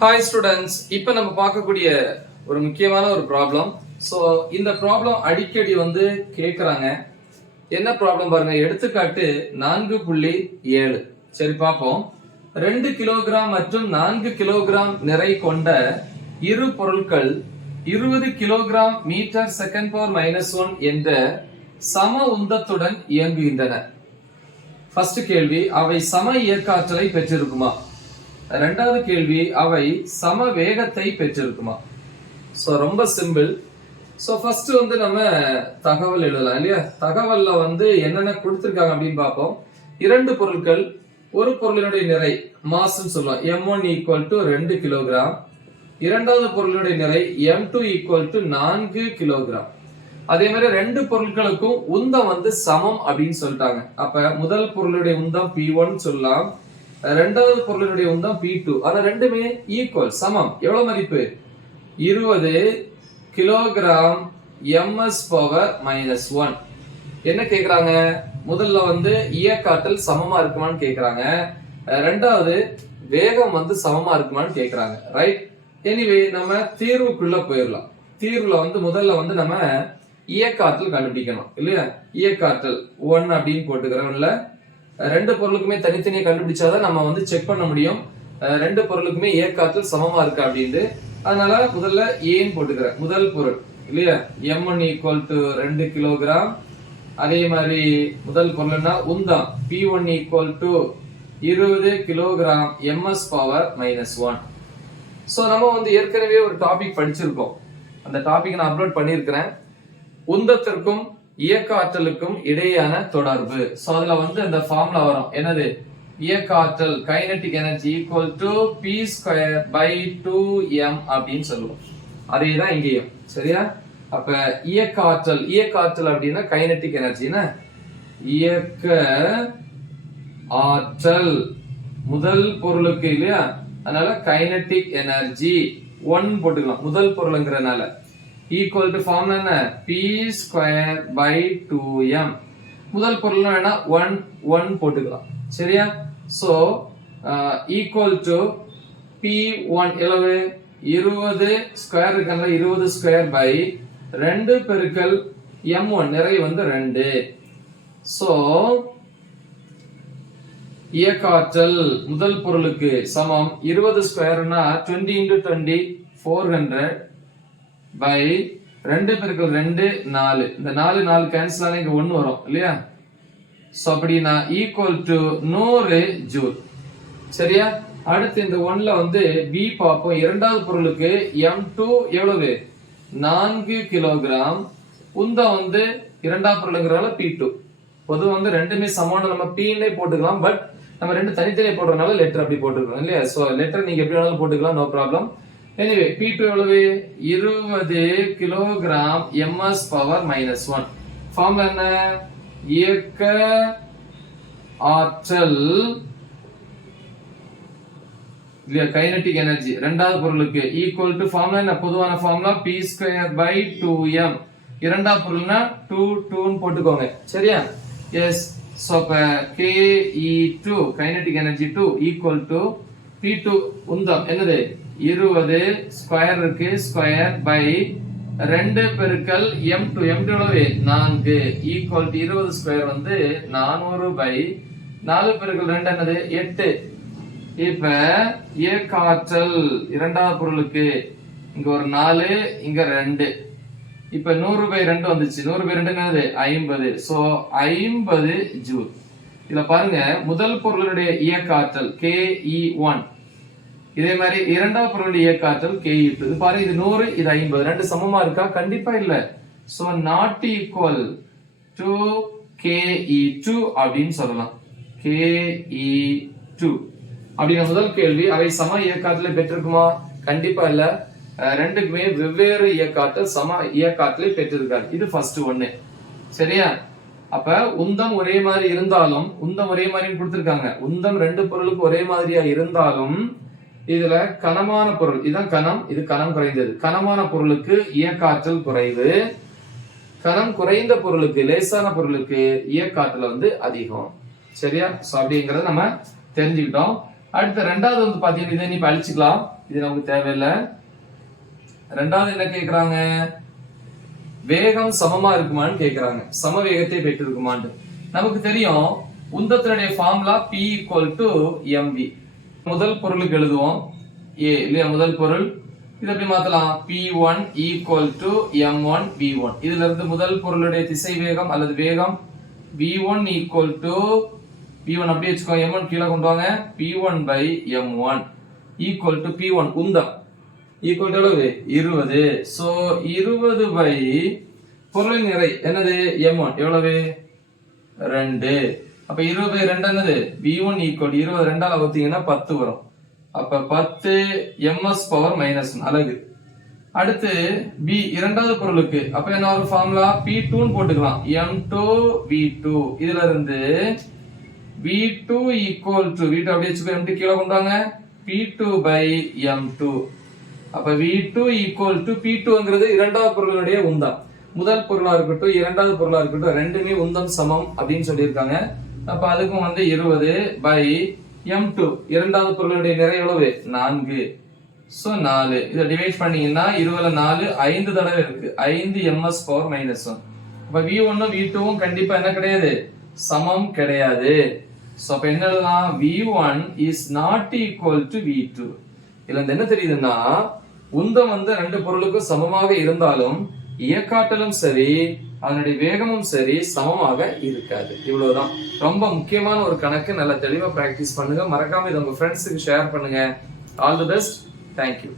Hi students, இப்போ நம்ம பார்க்கக்கூடிய ஒரு முக்கியமான ஒரு ப்ராப்ளம். ஸோ இந்த ப்ராப்ளம் அடிக்கடி கேட்குறாங்க. என்ன ப்ராப்ளம் பாருங்க. எடுத்துக்காட்டு 4.7. சரி பார்ப்போம். 2 கிலோகிராம் மற்றும் 4 கிலோகிராம் நிறை கொண்ட இரு பொருட்கள் 20 கிலோகிராம் மீட்டர் செகண்ட் பவர் -1 என்ற சம உந்தத்துடன் இயங்குகின்றன. ஃபர்ஸ்ட் கேள்வி, அவை சம இயக்க ஆற்றலை பெற்றிருக்குமா? ரெண்டாவது கேள்வி, அவை சம வேகத்தை பெற்றிருக்குமா? சோ ரொம்ப சிம்பிள். சோ ஃபர்ஸ்ட் நம்ம தகவல் எழுதலாம் இல்லையா? தகவல்ல என்னென்ன கொடுத்திருக்காங்க அப்படின்னு பார்ப்போம். இரண்டு பொருட்கள், ஒரு பொருளினுடைய நிறை மாஸ்ன்னு சொல்லலாம், m1 = 2 கிலோகிராம். இரண்டாவது பொருளினுடைய நிறை m2 = 4 கிலோகிராம். அதே மாதிரி ரெண்டு பொருட்களுக்கும் உந்தம் சமம் அப்படின்னு சொல்லிட்டாங்க. அப்ப முதல் பொருளுடைய உந்தம் P1 சொல்லலாம், ரெண்டாவது பொருளினுடைய உந்தம் P2. ஆனா ரெண்டுமே ஈக்குவல், சமம். எவ்வளவு மதிப்பு? 20 கிலோகிராம் ms பவர் -1. என்ன கேக்குறாங்க? முதல்ல இயக்காற்றல் சமமா இருக்குமான்னு கேக்குறாங்க. ரெண்டாவது வேகம் சமமா இருக்குமான்னு கேக்குறாங்க. ரைட். எனிவே நம்ம தீர்வுக்குள்ள போயிடலாம். தீர்வுல முதல்ல நம்ம இயக்காற்றல் கண்டுபிடிக்கணும் இல்லையா? இயக்காற்றல் 1 அப்படின்னு போட்டுக்கிறோம்ல. ரெண்டு பொருளுக்குமே தனித்தனியா கண்டுபிடிச்சாதான் நம்ம செக் பண்ண முடியும் ரெண்டு பொருளுக்குமே இயக்காற்றல் சமமா இருக்கு அப்படின்ட்டு. அதனால முதல்ல ஏன்னு போட்டுக்கிறேன். முதல் பொருள் இல்லையா, m1 = 2 கிலோகிராம். அதே மாதிரி முதல் பொருள்னா உந்தம் P1 = 20 kilogram ms power -1. So நம்ம ஏற்கனவே ஒரு டாபிக் படிச்சிருக்கோம். அந்த டாபிக் நான் அப்லோட் பண்ணியிருக்கிறேன். உந்தத்திற்கும் இயக்க ஆற்றலுக்கும் இடையேயான தொடர்பு. சோ அதுல அந்த ஃபார்முலா வரும். என்னது? இயக்க ஆற்றல் கைனடிக் எனர்ஜி = p²/2m அப்படின்னு சொல்லுவோம். அதேதான் இங்கேயும். சரியா? அப்ப இயக்க ஆற்றல் அப்படின்னா கைனடிக் எனர்ஜினா இயக்க ஆற்றல் முதல் பொருளுக்கு இல்லையா? அதனால கைனடிக் எனர்ஜி 1 போட்டுக்கலாம் முதல் பொருளுங்கிறனால. ஈக்குவல் டு ஃபார்முலா என்ன? p²/2m. முதல் பொருள்னா வேணா 1 போட்டுக்கலாம். சரியா? சோ ஈக்குவல் டு p1 எவ்வளவு? 20 ஸ்கொயர் இருக்கனால 20² 2 பெருக்கல் m1 நிறை 2. சோ இயக்காற்றல் முதல் பொருளுக்கு சமம் 20² 20 × 20 400 by 2 பெருக்கல் 2 4. இந்த 4 கேன்சல் ஆனா இங்க 1 வரும் இல்லையா? சோ அப்படினா ஈக்குவல் டு 100 ஜூல். சரியா? அடுத்து இந்த 1ல b பாப்போம். இரண்டாவது பொருளுக்கு m2 எவ்வளவு? 4 கிலோகிராம். உந்தம் இரண்டாவது பொருளுங்கறனால P2. பொதுவா ரெண்டுமே சமமான நம்ம p னே போட்டுக்கலாம். பட் நம்ம ரெண்டு தனித்தனியா போடுறதுனால லெட்டர் அப்படி போட்டுருக்கோம் இல்லையா? சோ லெட்டர் நீங்க எப்படி வேணாலும் போட்டுக்கலாம், நோ ப்ராப்ளம். எனிவே P2 எவ்வளவு? 20 கிலோகிராம் ms பவர் -1. ஃபார்முலா என்ன? இயக்க ஆற்றல் இல்லையா, கைனடிக் எனர்ஜி ரெண்டாவது பொருளுக்கு ஈக்குவல் டு ஃபார்முலா என்ன? பொதுவான ஃபார்முலா p²/2m. இரண்டாவது பொருள்னா 2 ன்னு போட்டுக்கோங்க. சரியா? எஸ். சோ அப்ப ke2 kinetic energy 2 equal to P2 உந்தம் என்னது? 20 ஸ்கொயர் இருக்கு, ஸ்கொயர் பை 2 பெருக்கல் m2 எவ்வளவு? 4 ஈக்குவல் டு 20 ஸ்கொயர் 400 பை 4 பெருக்கல் 2 என்னது? 8. இப்ப இயக்க ஆற்றல் இரண்டாவது பொருளுக்கு இங்க ஒரு 4, இங்க 2. இப்ப 100/2 வந்துச்சு. 100/2 என்னது? 50. So 50 joule. இதுல பாருங்க, முதல் பொருளுடைய இயக்க ஆற்றல் ke1. இதே மாதிரி இரண்டாவது பொருளுடைய இயக்க ஆற்றல் ke2. இது பாருங்க, இது 100, இது 50. ரெண்டு சமமா இருக்கா? கண்டிப்பா இல்ல. So not equal to ke2 அப்படின்னு சொல்லலாம். ke2 அப்படிங்கிற முதல் கேள்வி, அவை சம இயக்க ஆற்றலை பெற்றிருக்குமா? கண்டிப்பா இல்ல. ரெண்டுக்குமே வெவ்வேறு இயக்க ஆற்றல் சம இயக்க ஆற்றலை பெற்றிருக்காரு. இது ஃபர்ஸ்ட் ஒண்ணு. சரியா? அப்ப உந்தம் ஒரே மாதிரி இருந்தாலும், உந்தம் ஒரே மாதிரி கொடுத்திருக்காங்க. உந்தம் ரெண்டு பொருளுக்கு ஒரே மாதிரியா இருந்தாலும் இதுல கனமான பொருள், இதுதான் கனம், இது கனம் குறைந்தது. கனமான பொருளுக்கு இயக்க ஆற்றல் குறைவு, கனம் குறைந்த பொருளுக்கு, லேசான பொருளுக்கு இயக்க ஆற்றல் அதிகம். சரியா? சோ அப்படிங்கறத நம்ம தெரிஞ்சுக்கிட்டோம். அடுத்து ரெண்டாவது வந்து பாத்தீங்கன்னா இதை நீ அழிச்சுக்கலாம், இது நமக்கு தேவையில்லை. ரெண்டாவது என்ன கேக்குறாங்க, வேகம் சமமா இருக்குமான்னு கேக்குறாங்க, சம வேகத்தை பெற்று இருக்குமான்னு. நமக்கு தெரியும் உந்தத்தினுடைய ஃபார்முலா P = mv. முதல் பொருளுக்கு எழுதுவோம் a இல்லையா, முதல் பொருள். இது எப்படி மாத்தலாம், P1 = m1 v1. இதுல இருந்து முதல் பொருளுடைய திசை வேகம் அல்லது வேகம் v1 v1 அப்படியே வச்சுக்கோ, m1 கீழே கொண்டு வாங்க, P1/m1 = P1 உந்தம் எவ்வளவு 20. சோ 20 பொருளின் நிறை என்னது m1 எவ்வளவு 2. அப்ப 20/2 என்னது v1 = 20 2ஆல வகுத்தீங்கன்னா 10 வரும். அப்ப 10 ms⁻⁻1 அலகு. அடுத்து b இரண்டாவது பொருளுக்கு அப்ப என்ன ஒரு ஃபார்முலா P2 ன்னு போட்டுக்கலாம், m2 v2. இதுல இருந்து v2 அப்படியே வச்சுக்கோ, m2 கீழே கொண்டு வாங்க, P2/m2. அப்ப v2 = P2ங்கிறது இரண்டாவது பொருளுடைய உந்தம். முதல் பொருளா இருக்கட்டும் இரண்டாவது பொருளா இருக்கட்டும் ரெண்டுமே உந்தம் சமம் அப்படின்னு சொல்லியிருக்காங்க. அப்ப அதுக்கும் வந்து 20/m2. இரண்டாவது பொருளுடைய நிறை எவ்வளவு 4. சோ 4 இதை டிவைட் பண்ணீங்கன்னா 20ல 4 5 தடவை இருக்கு, 5 ms⁻⁻1. அப்ப v1 v2 கண்டிப்பா என்ன கிடையாது, சமம் கிடையாது. சோ அப்ப என்ன எழுதலாம், v1 is not equal to v2. இதுல இருந்து என்ன தெரியுதுன்னா உந்தம் வந்து ரெண்டு பொருளுக்கும் சமமாக இருந்தாலும் இயக்காற்றலும் சரி அதனுடைய வேகமும் சரி சமமாக இருக்காது. இவ்வளவுதான் ரொம்ப முக்கியமான ஒரு கணக்கு. நல்லா தெளிவா பிராக்டிஸ் பண்ணுங்க, மறக்காம இதை உங்க ஃப்ரெண்ட்ஸுக்கு ஷேர் பண்ணுங்க. All the best, thank you.